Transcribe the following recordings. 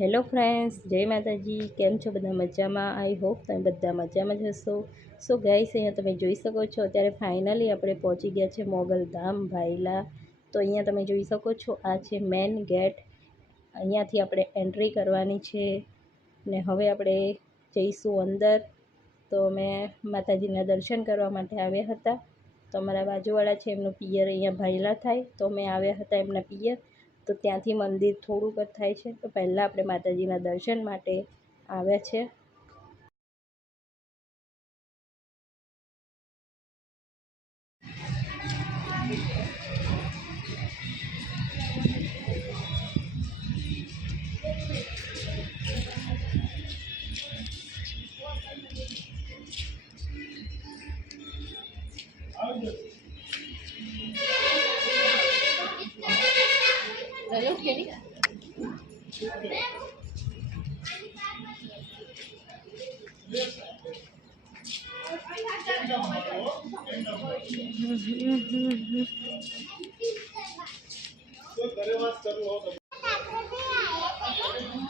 Hello friends, જય માતાજી. કેમ છો બધા? મજામાં? આઈ હોપ તમે બધા મજામાં જ હશો. સો ગાઈસ, અહીંયા તમે જોઈ શકો છો અત્યારે ફાઇનલી આપણે પહોંચી ગયા છે મોગલધામ ભાયલા. તો અહીંયા તમે જોઈ શકો છો આ છે મેન ગેટ. અહીંયાથી આપણે એન્ટ્રી કરવાની છે ને હવે આપણે જઈશું અંદર. તો અમે માતાજીના દર્શન કરવા માટે આવ્યા હતા. તો અમારા બાજુવાળા છે એમનું પિયર અહીંયા ભાયલા થાય, તો અમે આવ્યા હતા એમના પિયર. તો ત્યાંથી મંદિર થોડુંક જ થાય છે, તો પહેલાં આપણે માતાજીના દર્શન માટે આવ્યા છે.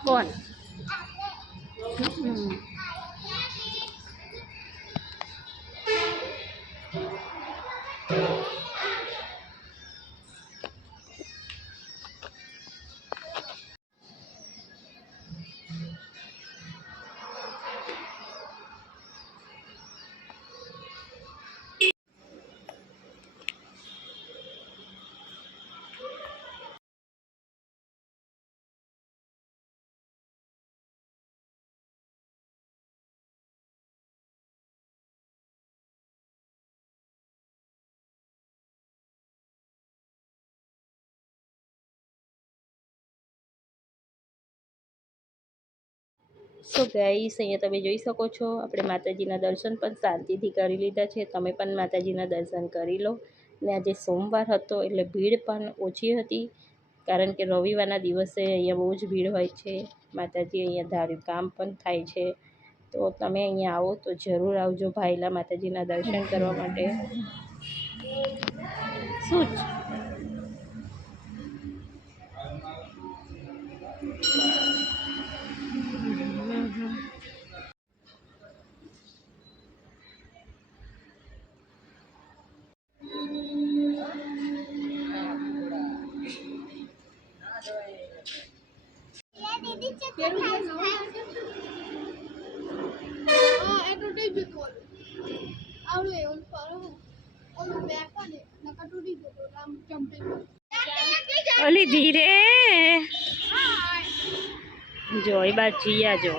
કોણ? સો ગાઈસ, અહીંયા તમે જોઈ શકો છો આપણે માતાજીના દર્શન પણ શાંતિથી કરી લીધા છે. તમે પણ માતાજીના દર્શન કરી લો. ને આજે સોમવાર હતો એટલે ભીડ પણ ઓછી હતી, કારણ કે રવિવારના દિવસે અહીંયા બહુ જ ભીડ હોય છે. માતાજી અહીંયા ધાર્યું કામ પણ થાય છે. તો તમે અહીંયા આવો તો જરૂર આવજો ભાયલા માતાજીના દર્શન કરવા માટે. શું જ ઓલી ધીરે જો એ બાદ જીયા જો